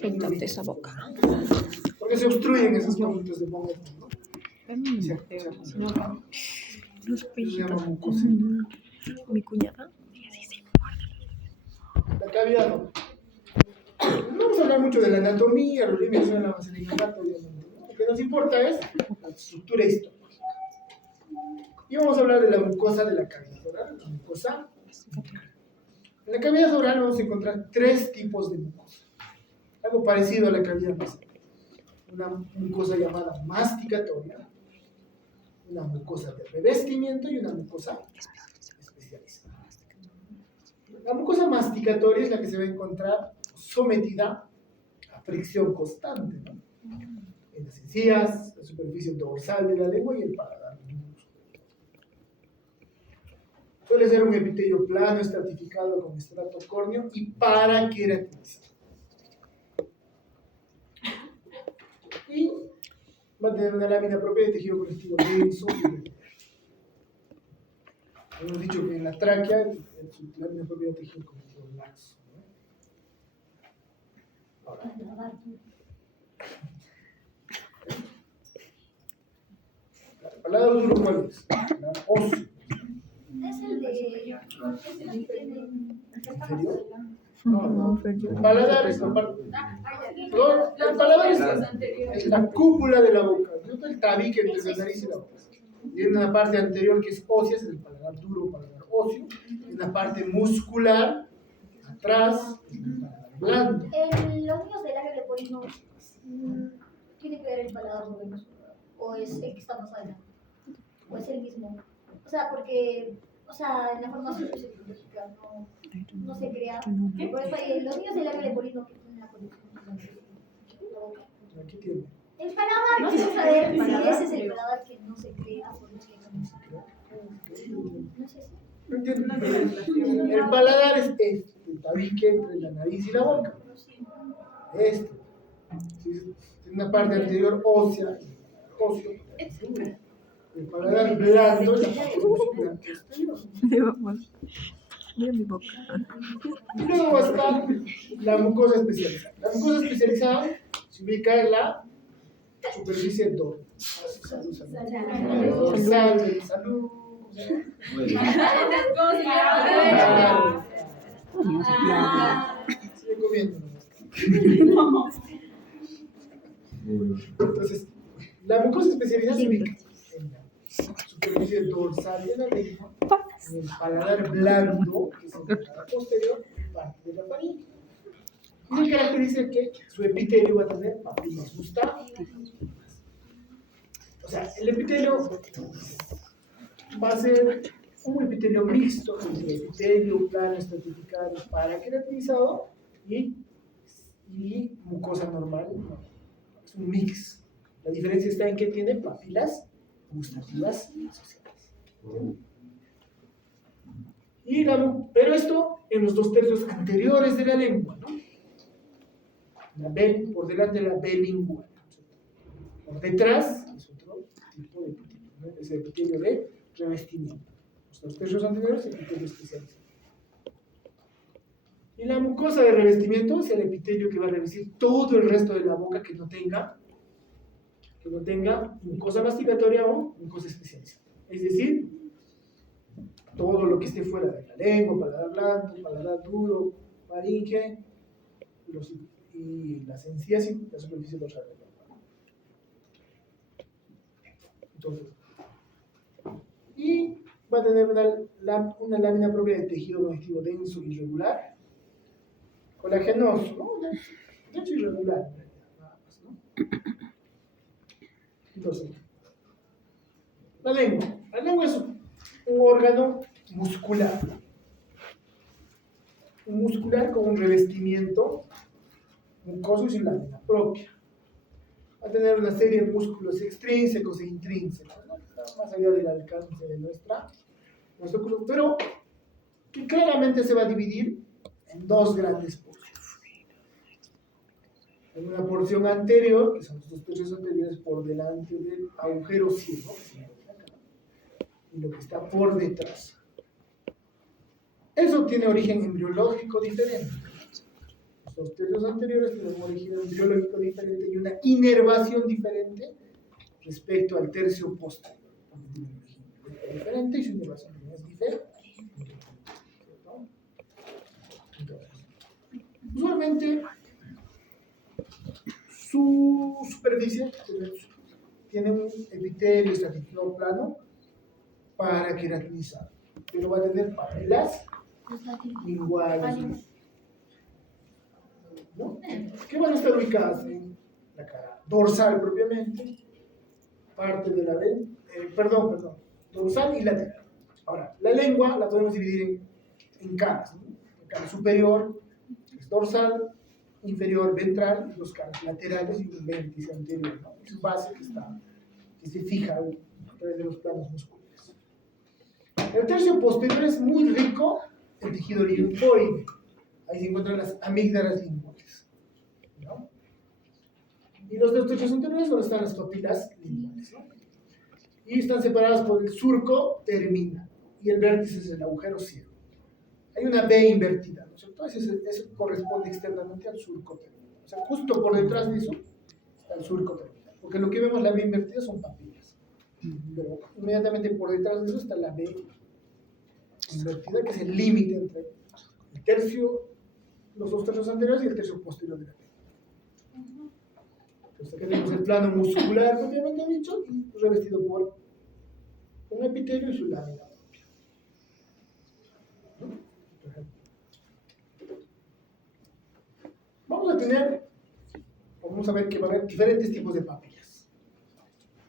Suéltate esa boca. Porque se obstruyen esas conductas de Monet, ¿no? Los Eso se llama pellitos. mucosa. Mi cuñada. La cavidad no. No vamos a hablar mucho de la anatomía, los límites de la vaselineal, obviamente, ¿no? Lo que nos importa es la estructura histológica. Y vamos a hablar de la mucosa de la cavidad oral, la mucosa. En la cavidad oral vamos a encontrar tres tipos de mucosa. Algo parecido a la cavidad nasal. Una mucosa llamada masticatoria, una mucosa de revestimiento y una mucosa especializada. La mucosa masticatoria es la que se va a encontrar sometida a fricción constante, ¿no? En las encías, la superficie dorsal de la lengua y el paladar. Suele ser un epitelio plano estratificado con estrato córneo y paraqueratinizado. Y va a tener una lámina propia de tejido conectivo denso y regular. Hemos dicho que en la tráquea su lámina propia de tejido conectivo laxo, ¿no? Ahora, el paladar duro, ¿cuál es? El paladar óseo. Es el de... ¿Inferior? No, el paladar es la parte. El paladar es la cúpula de la boca, ¿no? El tabique entre la nariz y la boca. Y en una parte anterior que es ósea, es el paladar duro, paladar óseo. En la parte muscular, atrás, es el paladar blando. Los niños del área de polino tiene que ver el paladar duro, o es el que está más adelante, o es el mismo. O sea, porque, o sea, en la formación fisiológica no se crea. Por eso los niños del área de polino que tienen la conexión con la boca. Aquí tiene. El paladar, quiero saber si ese es el paladar que no se crea o no se crea. No sé si. No entiendo. El paladar es este, el tabique entre la nariz y la boca. Este. Es una parte anterior ósea, óseo. El paladar blando es la parte muscular posterior. Mira mi boca. Y luego va a estar la mucosa especializada. La mucosa especializada se ubica en la superficie dorsal. Dorsal del salud. Sigue comiendo. Entonces, la mucosa especializada se ubica en la superficie dorsal de la lengua, en el paladar blando, que es el paladar posterior, parte de la faringe. Y se caracteriza que su epitelio va a tener papilas gustativas. O sea, el epitelio va a ser un epitelio mixto entre epitelio plano estratificado paraqueratinizado y mucosa normal. Es un mix. La diferencia está en que tiene papilas gustativas asociadas. Pero esto en los 2/3 anteriores de la lengua, ¿no? Por delante de la B lingual. Por detrás es otro tipo de epitelio, ¿no? Es el epitelio de revestimiento. Los 2/3 anteriores, epitelio especializado. Y la mucosa de revestimiento es el epitelio que va a revestir todo el resto de la boca que no tenga mucosa masticatoria o mucosa especializada. Es decir, todo lo que esté fuera de la lengua, paladar blando, paladar duro, faringe, y las encías y la superficie dorsal de la boca. Entonces, y va a tener una lámina propia de tejido conectivo denso y regular, colagenoso, ¿no? Denso y regular, nada más, ¿no? Entonces, la lengua es un órgano muscular. Un muscular con un revestimiento mucoso y su lámina propia. Va a tener una serie de músculos extrínsecos e intrínsecos, ¿no? Más allá del alcance de nuestro cuerpo, pero que claramente se va a dividir en dos grandes porciones. En una porción anterior, que son los 2/3 anteriores por delante del agujero ciego, y lo que está por detrás. Eso tiene origen embriológico diferente. Los dos tercios anteriores tienen un origen embriológico diferente y una inervación diferente respecto al tercio posterior. Tiene un origen embriológico diferente y su inervación también es diferente. ¿No? Entonces, usualmente su superficie tiene un epitelio estratificado plano para queratinizar, pero va a tener papilas linguales, ¿no? Que van a estar ubicadas en la cara dorsal propiamente, parte de la dorsal y lateral. Ahora, la lengua la podemos dividir en caras, ¿no? La cara superior es dorsal, inferior ventral, y dos caras laterales y un vértice anterior, ¿no? Es su base que se fija a través de los planos musculares. El tercio posterior es muy rico en tejido linfoide. Ahí se encuentran las amígdalas linguales, ¿no? Y los dos tercios anteriores donde están las papilas linguales, ¿no? Y están separadas por el surco terminal y el vértice es el agujero ciego. Hay una B invertida, ¿no es cierto? Eso corresponde externamente al surco terminal. O sea, justo por detrás de eso está el surco terminal. Porque lo que vemos la B invertida son papilas. Pero inmediatamente por detrás de eso está la B invertida, que es el límite entre los dos tercios anteriores y el tercio posterior de la B. Entonces aquí tenemos el plano muscular propiamente dicho y revestido por un epitelio y su lámina propia. ¿No? Vamos a ver que va a haber diferentes tipos de papillas.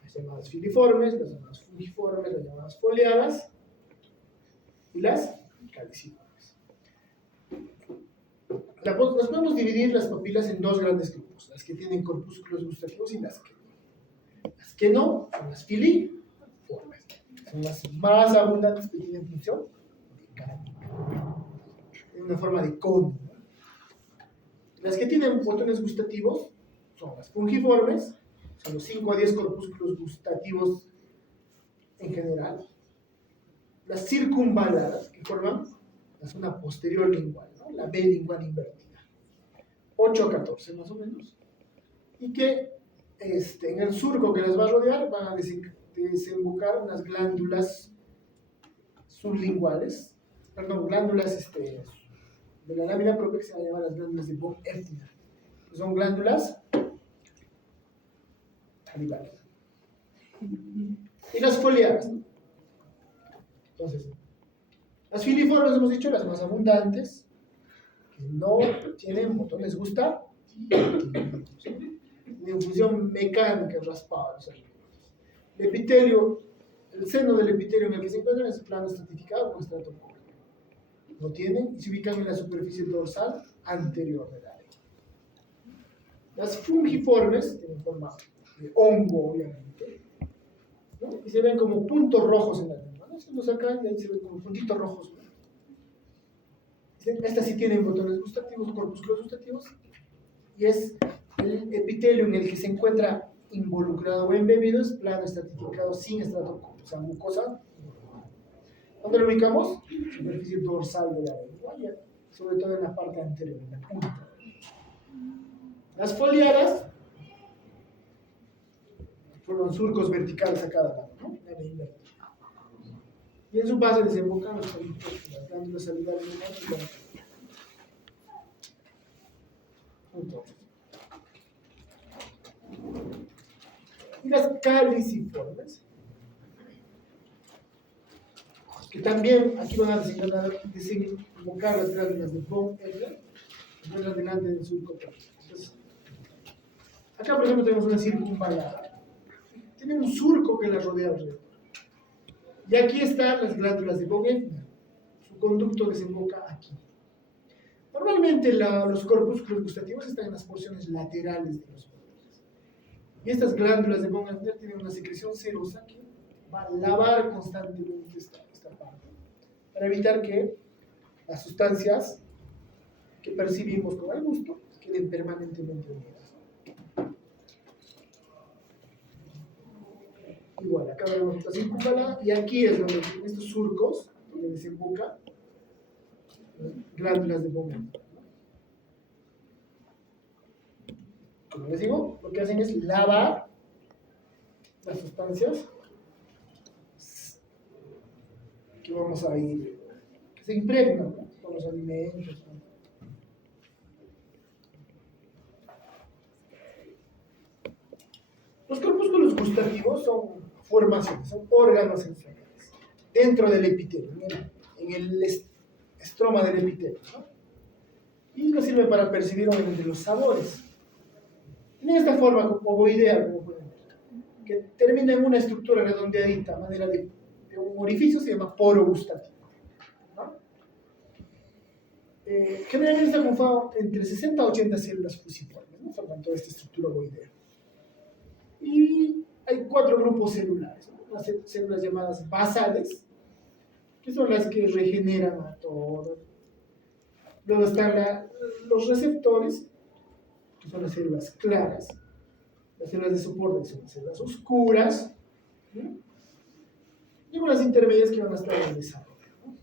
Las llamadas filiformes, las llamadas fungiformes, las llamadas foliadas y las caliciformes. Las podemos dividir las papilas en dos grandes grupos, las que tienen corpúsculos gustativos y las que no. Las que no son las filiformes, son las más abundantes que tienen función mecánica, en una forma de cono. Las que tienen botones gustativos son las fungiformes, son los 5 a 10 corpúsculos gustativos en general. Las circunvaladas, que forman la zona posterior lingual, ¿no? La B lingual invertida, 8 a 14 más o menos, y que en el surco que las va a rodear van a desembocar unas glándulas sublinguales, glándulas de la lámina propia que se van a llamar las glándulas de von Ebner, que son glándulas salivales. Y las foliadas, ¿no? Entonces, las filiformes hemos dicho las más abundantes, que no tienen botones gustativos, tienen función mecánica, raspado. El epitelio, el seno del epitelio en el que se encuentran es plano estratificado con estrato público. No tienen y se ubican en la superficie dorsal anterior del área. Las fungiformes tienen forma de hongo, obviamente, ¿no? Y se ven como puntos rojos en la lengua, ¿no? Se los acá y ahí se ven como puntitos rojos, ¿no? Estas sí tienen botones gustativos, corpúsculos gustativos, y es el epitelio en el que se encuentra involucrado o embebido, es plano estratificado sin estrato, o sea, mucosa. ¿Dónde lo ubicamos? Superficie dorsal de la lengua, sobre todo en la parte anterior, en la punta. Las foliadas forman surcos verticales a cada lado, ¿no? Y en su base desembocan los folículos, las glándulas salivales de la lengua. Entonces, y las caliciformes, que también aquí van a desembocar las glándulas de von Ebner, que encuentran delante del surco. Entonces, acá por ejemplo tenemos una circunvalada, tiene un surco que la rodea alrededor. Y aquí están las glándulas de von Ebner, su conducto desemboca aquí. Normalmente los corpúsculos gustativos están en las porciones laterales de los botones. Y estas glándulas de von Ebner tienen una secreción serosa que va a lavar constantemente esta parte, para evitar que las sustancias que percibimos con el gusto queden permanentemente unidas. Igual, acá vemos la circunvalada y aquí es donde en estos surcos donde desemboca glándulas de von Ebner. como les digo, lo que hacen es lavar las sustancias que vamos a ir, que se impregnan, ¿no?, con los alimentos, ¿no? Los corpúsculos gustativos son formaciones, son órganos sensoriales dentro del epitelio, en el estroma del epitelio, ¿no? Y nos sirve para percibir obviamente los sabores. En esta forma ovoidea, como pueden ver, que termina en una estructura redondeadita, a manera de un orificio, se llama poro gustativo, ¿no? Generalmente está conformado entre 60 a 80 células fusiformes, ¿no?, forman toda esta estructura ovoidea. Y hay 4 grupos celulares, ¿no?, unas células llamadas basales, que son las que regeneran a todo. Luego están los receptores, que son las células claras, las células de soporte, que son las células oscuras, ¿no?, y unas intermedias que van a estar en el desarrollo, ¿no?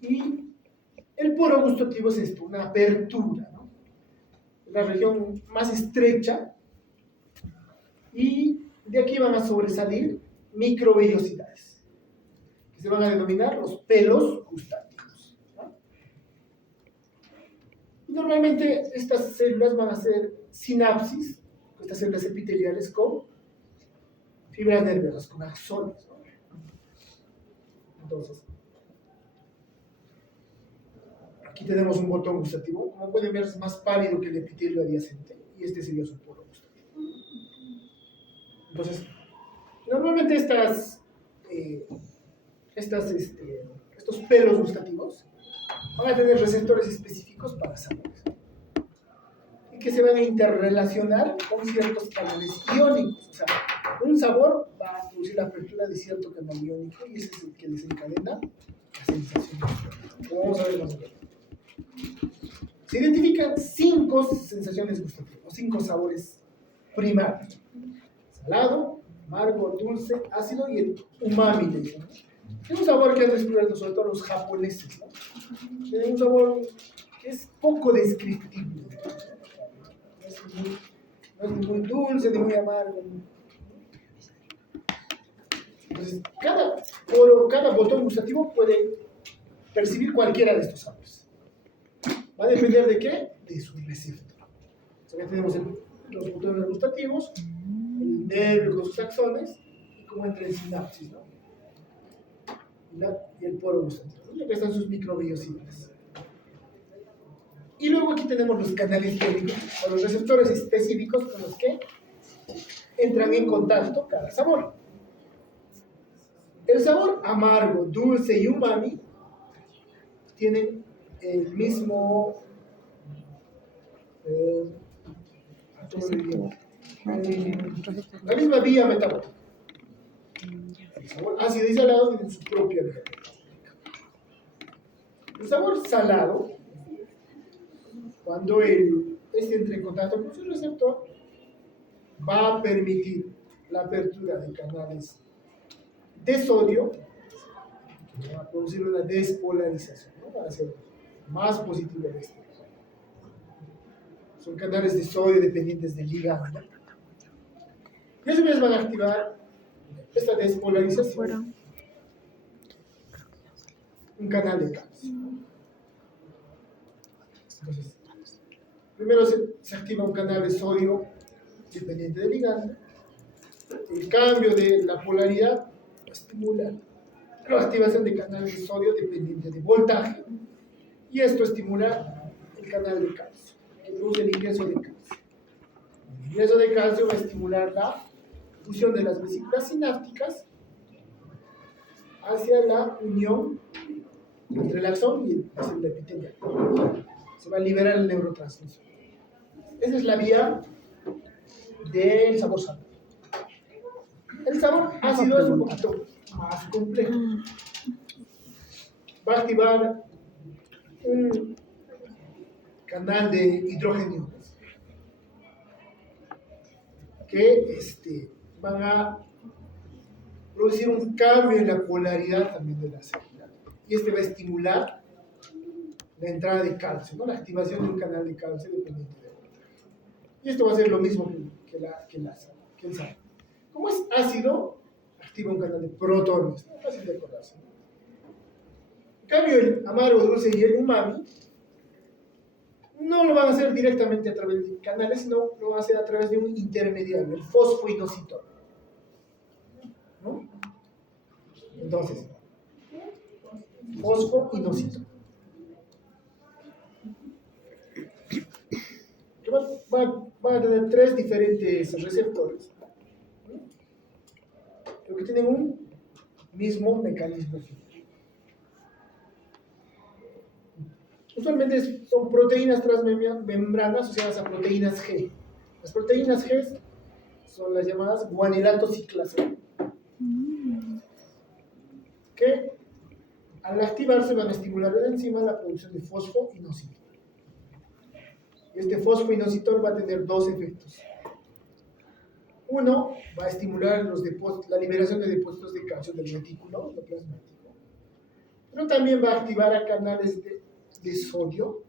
Y el poro gustativo es esto, una apertura, ¿no?, la región más estrecha, y de aquí van a sobresalir microvellosidades, que se van a denominar los pelos gustativos, ¿no? Y normalmente estas células van a hacer sinapsis, estas células epiteliales, con fibras nerviosas, con axones, ¿no? Entonces, aquí tenemos un botón gustativo, como pueden ver es más pálido que el epitelio adyacente, y este sería su poro gustativo. Entonces, normalmente estos pelos gustativos van a tener receptores específicos para sabores, y que se van a interrelacionar con ciertos canales iónicos. O sea, un sabor va a producir la apertura de cierto canal iónico, y ese es el que desencadena la sensación. Como vamos a ver más adelante. Se identifican 5 sensaciones gustativas, 5 sabores primarios: salado, amargo, dulce, ácido y el umami, ¿no? Es un sabor que han descubierto sobre todo los japoneses, ¿no? Tiene un sabor que es poco descriptible, no es ni muy dulce ni muy amargo. Entonces, cada botón gustativo puede percibir cualquiera de estos sabores. Va a depender de qué, de su receptor. O sea, que tenemos los botones gustativos, el nervio con sus axones, y cómo entra en sinapsis, ¿no?, y el poro gustativo, ¿no?, que están sus microvellosidades. Y luego aquí tenemos los canales iónicos, o los receptores específicos con los que entran en contacto cada sabor. El sabor amargo, dulce y umami tienen el mismo la misma vía metabólica. El sabor ácido y salado tienen su propia vía metabólica. El sabor salado, cuando este entre en contacto con su receptor, va a permitir la apertura de canales de sodio, que va a producir una despolarización, ¿no?, para hacer más positivo el este. Son canales de sodio dependientes del ligando, y a su vez van a activar esta despolarización un canal de calcio. Entonces, primero se activa un canal de sodio dependiente del ligando. El cambio de la polaridad estimula la activación de canales de sodio dependiente de voltaje, y esto estimula el canal de calcio, que produce el ingreso de calcio. El ingreso de calcio va a estimular la fusión de las vesículas sinápticas hacia la unión entre el axón y la célula epitelial. Se va a liberar el neurotransmisor. Esa es la vía del sabor salado. El sabor ácido es un poquito más complejo. Va a activar un canal de hidrógeno que van a producir un cambio en la polaridad también de la célula, y va a estimular la entrada de calcio, ¿no? La activación de un canal de calcio dependiente de voltaje. Y esto va a ser lo mismo que el sal. Como es ácido, activa un canal de protones, ¿no? Fácil de acordarse, ¿no? En cambio, el amargo, dulce y el umami no lo van a hacer directamente a través de canales, sino lo van a hacer a través de un intermediario, el fosfoinositol, ¿no? Entonces, fosfoinositol. Va a tener tres diferentes receptores, pero que tienen un mismo mecanismo final. Usualmente son proteínas transmembranas asociadas a proteínas G. Las proteínas G son las llamadas guanilatos ciclasas, que al activarse van a estimular en la enzima la producción de fosfoinositol. Este fosfoinositol va a tener dos efectos. Uno, va a estimular la liberación de depósitos de calcio del retículo endoplasmático, pero también va a activar a canales de sodio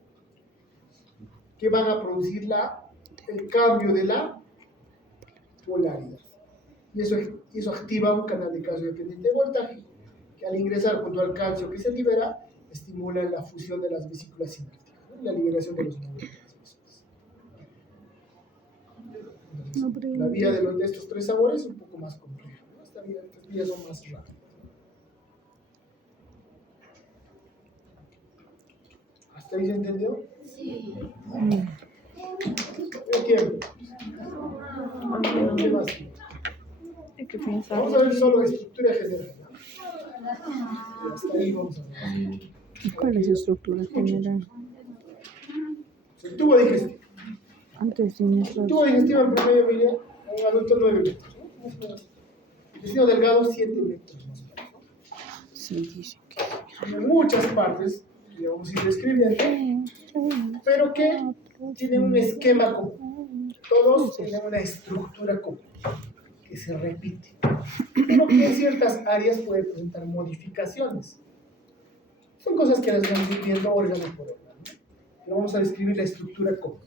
que van a producir el cambio de la polaridad. Y eso activa un canal de calcio dependiente de voltaje que al ingresar junto al calcio que se libera, estimula la fusión de las vesículas sinápticas, ¿no? La liberación de los neurotransmisores. La vía de estos tres sabores es un poco más compleja, ¿no? Estas vías son más rápidas. ¿Hasta ahí se entendió? Sí. El tiempo. ¿Qué más? Hay que pensar. Vamos a ver solo estructura general, ¿no? Hasta ahí vamos a ver. ¿Y cuál es su estructura general? El tubo digestivo. Antes de El nuestros... tubo digestivo en promedio mide a un adulto 9 metros, ¿no? Más o menos. El intestino delgado 7 metros más o menos, ¿no? Sí, dice que... Tiene muchas partes que vamos a ir describiendo, pero que tienen un esquema común. Todos tienen una estructura común que se repite, pero que en ciertas áreas puede presentar modificaciones. Son cosas que las vamos a ir viendo órgano por órgano, ¿no? Pero vamos a describir la estructura común.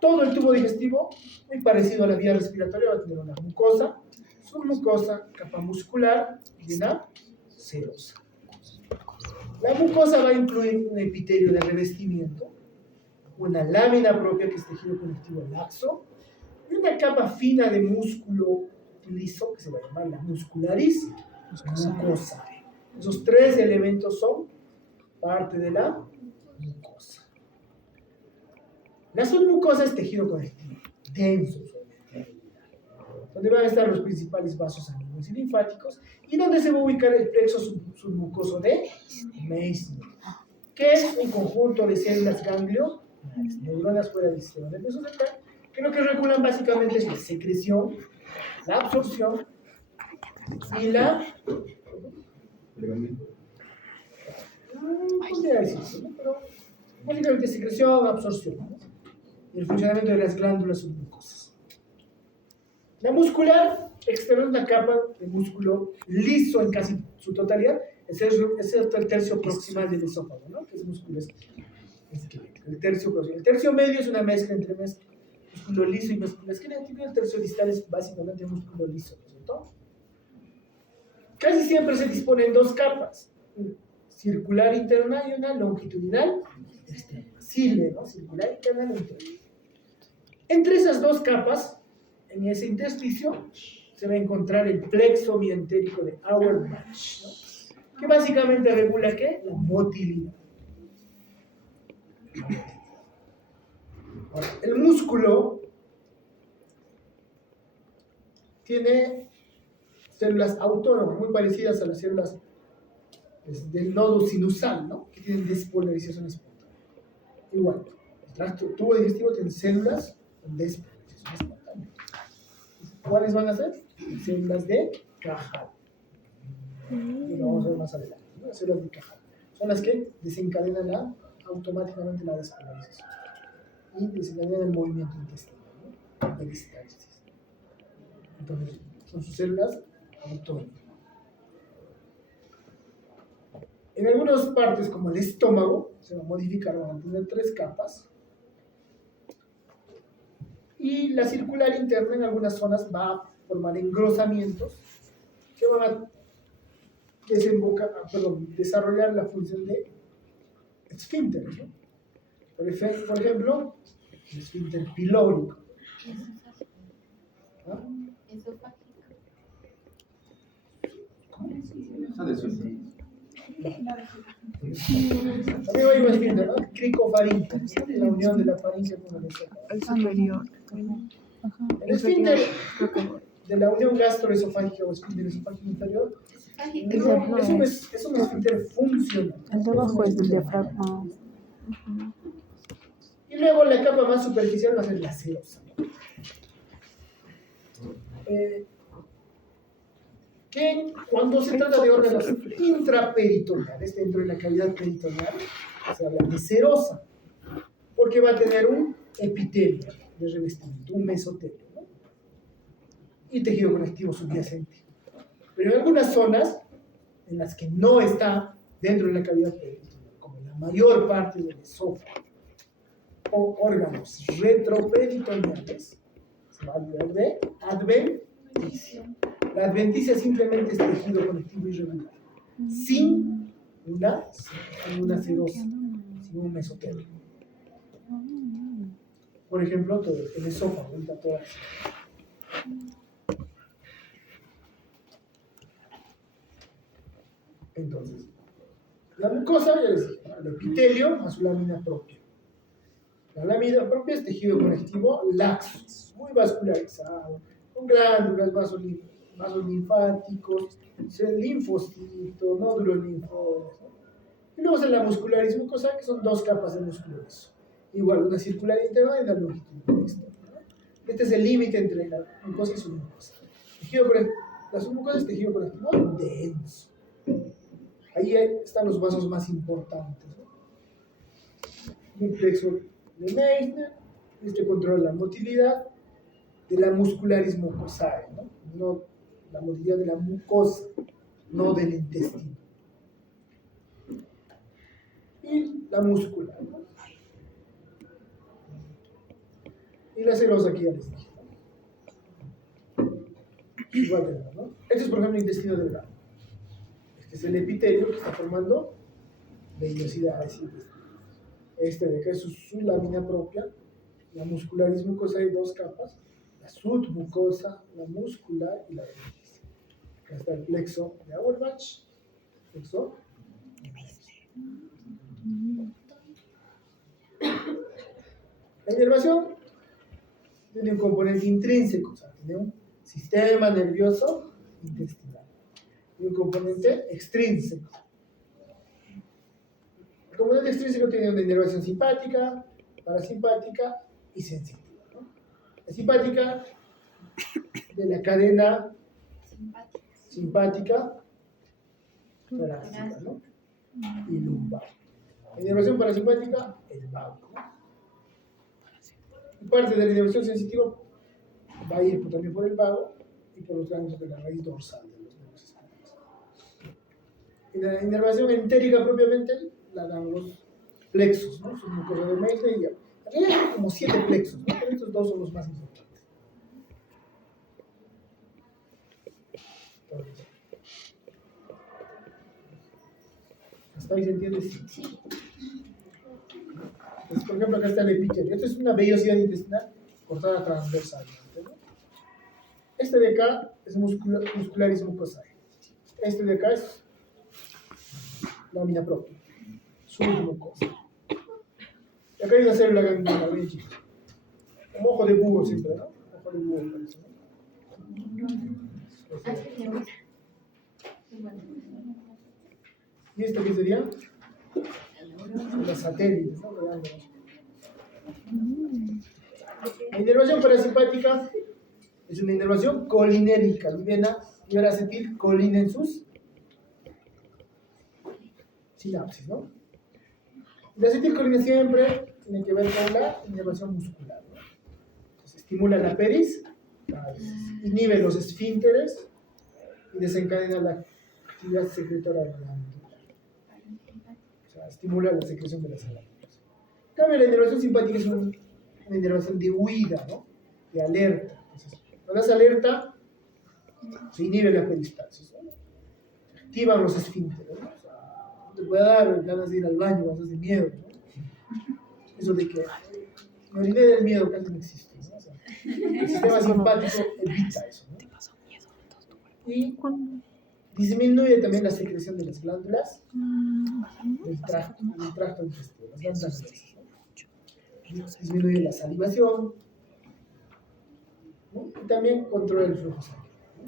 Todo el tubo digestivo, muy parecido a la vía respiratoria, va a tener una mucosa, submucosa, capa muscular y una serosa. La mucosa va a incluir un epitelio de revestimiento, una lámina propia que es tejido conectivo laxo y una capa fina de músculo liso que se va a llamar la muscularis mucosae. Esos tres elementos son parte de la mucosa. La submucosa es tejido conectivo, denso, donde van a estar los principales vasos sanguíneos y linfáticos y donde se va a ubicar el plexo submucoso de Meissner, que es un conjunto de células ganglio, neuronas fuera del sistema nervioso central, que lo que regulan básicamente es la secreción, la absorción y la... podría decirse, ¿no? Pero básicamente secreción, absorción, ¿no? Y el funcionamiento de las glándulas submucosas. La muscular externa es una capa de músculo liso en casi su totalidad, excepto el tercio proximal del esófago, ¿no? Que es músculo esquelético. El tercio proximal. El tercio medio es una mezcla entre músculo liso y músculo esquelético, y el tercio distal es básicamente músculo liso, ¿no es cierto? Casi siempre se dispone en dos capas, una circular interna y una longitudinal externa. Sirve, ¿no? Circular interna y longitudinal. Entre esas dos capas, en ese intersticio, se va a encontrar el plexo mientérico de Auerbach, ¿no? Que básicamente regula ¿qué? La motilidad. Ahora, el músculo tiene células autónomas, muy parecidas a las células del nodo sinusal, ¿no? Que tienen despolarización espontánea. Igual, el tracto tubo digestivo tiene células con despolarización espontánea. ¿Cuáles van a ser? Células de Cajal. Lo vamos a ver más adelante, ¿no? Las células de Cajal son las que desencadenan automáticamente la despolarización y desencadenan el movimiento intestinal, ¿no? Peristalsis. Entonces, son sus células autónomas. En algunas partes, como el estómago, se va a modificar, van a tener 3 capas. Y la circular interna en algunas zonas va a formar engrosamientos que van a desarrollar la función de esfínteres, ¿no? Por ejemplo, el esfínter pilórico. ¿Ah? También hay un esfínter, ¿no? Cricofaringe, la unión de la faringe con el esófago. El superior. Ajá. El esfínter de la unión gastroesofágica o esfínter esofágico inferior es un esfínter funcional. El de abajo es del diafragma. Y luego la capa más superficial va a ser la serosa. Que cuando se trata de órganos intraperitoneales, dentro de la cavidad peritoneal, se habla de serosa, porque va a tener un epitelio de revestimiento, un mesotelio, ¿no? Y tejido conectivo subyacente. Pero en algunas zonas en las que no está dentro de la cavidad peritoneal, como la mayor parte del esófago, o órganos retroperitoneales, se va a hablar de adventicia. La adventicia simplemente es tejido conectivo irregular, sin una serosa, sin un mesotelio. Por ejemplo, todo el esófago, el tatuaje. Entonces, la mucosa, ya les dije, el epitelio a su lámina propia. La lámina propia es tejido conectivo laxo, muy vascularizado, con glándulas, vasos linfáticos, linfocitos, nódulos linfoides, ¿no? Y luego está la muscularis mucosa, que son 2 capas de músculos. Igual, una circular interna y la longitudinal externa, ¿no? Este es el límite entre la mucosa y su mucosa. La submucosa es tejido conectivo denso. Ahí están los vasos más importantes, ¿no? Un plexo de Meissner, este controla la motilidad de la muscularis mucosae, ¿no? La motilidad de la mucosa, no del intestino. Y la muscular, ¿no? Y la serosa aquí ya les dije, ¿no? Igual de nada, ¿no? Este es, por ejemplo, el intestino delgado. Este es el epitelio que está formando vellosidades. Este de acá es su lámina propia. La muscularis mucosa hay 2 capas. La submucosa, la muscular y la adventicia. Acá está el plexo de Auerbach, plexo de Meissner. La inervación tiene un componente intrínseco, o sea, tiene un sistema nervioso intestinal y un componente extrínseco. El componente extrínseco tiene una inervación simpática, parasimpática y sensitiva, ¿no? La simpática de la cadena simpática, torácica, ¿no? Y lumbar. La inervación parasimpática, el vago, ¿no? Y parte de la inervación sensitiva va a ir también por el vago y por los ganglios de la raíz dorsal de los nervios escaleros. Y la inervación entérica propiamente la dan los plexos, ¿no? Son mucosa de Meissner y ya. Aquí hay como 7 plexos, ¿no? Pero estos 2 son los más importantes. ¿Hasta ahí se entiende? Sí. Entonces, por ejemplo, acá está el epitelio. Esta es una vellosidad intestinal cortada transversalmente, ¿no? Este de acá es muscularis mucosae. Este de acá es lámina propia, submucosa. Y acá hay una célula ganglionar, bien chica. Un ojo de búho siempre, ¿no? Ojo de búho parece, ¿no? ¿Y esto qué sería? Los satélites, ¿no? La inervación parasimpática es una inervación colinérgica, libera acetilcolina en sus sinapsis, ¿no? La acetilcolina siempre tiene que ver con la inervación muscular, ¿no? Entonces, estimula la peris, inhibe los esfínteres y desencadena la actividad secretora glandular. estimula la secreción de las glándulas. En cambio, la inervación simpática es una inervación de huida, ¿no? De alerta. Entonces, cuando das alerta, se inhibe la peristalsis, ¿no? Se activan los esfínteres, ¿no? O sea, no te puede dar ganas de ir al baño, vas de miedo, ¿no? Eso de que me oriné del miedo casi no existe, ¿no? O sea, el sistema simpático evita eso, ¿no? Y disminuye también la secreción de las glándulas del tracto intestinal, las glándulas grasas, ¿no? Disminuye la salivación, ¿no? Y también controla el flujo sanguíneo, ¿no?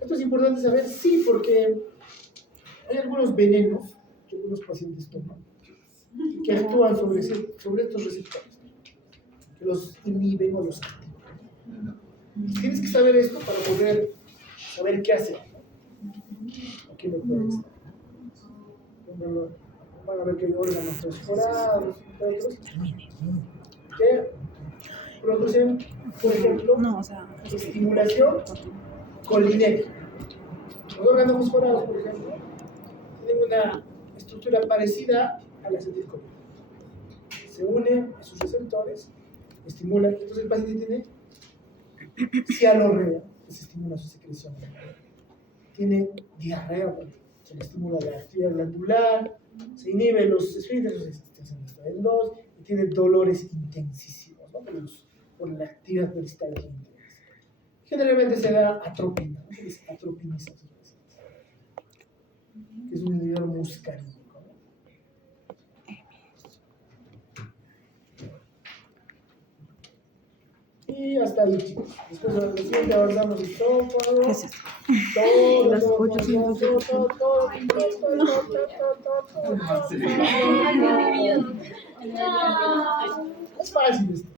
Esto es importante saber, sí, porque hay algunos venenos que algunos pacientes toman que actúan sobre estos receptores, que los inhiben o los activan. Tienes que saber esto para poder saber qué hacer, ¿no? Aquí no puede estar. Van a ver que hay órganos fosforados, otros, que producen, por ejemplo, estimulación colinérgica. Los órganos fosforados, por ejemplo, tienen una estructura parecida a la acetilcolina. Se unen a sus receptores, estimulan. Entonces el paciente tiene cialorrea, que se estimula su secreción. Tiene diarrea, porque se le estimula la actividad glandular, se inhibe los esfínteres, se hacen hasta el 2, y tiene dolores intensísimos, ¿no? Por la actividad peristáltica intensa. Generalmente se da atropina, ¿no? Es atropinización, que es un inhibidor muscarínico, ¿no? Y hasta ahí, chicos. Después de la siguiente avanzamos el estómago. ¿Qué es esto? Las Las 800. Es fácil esto.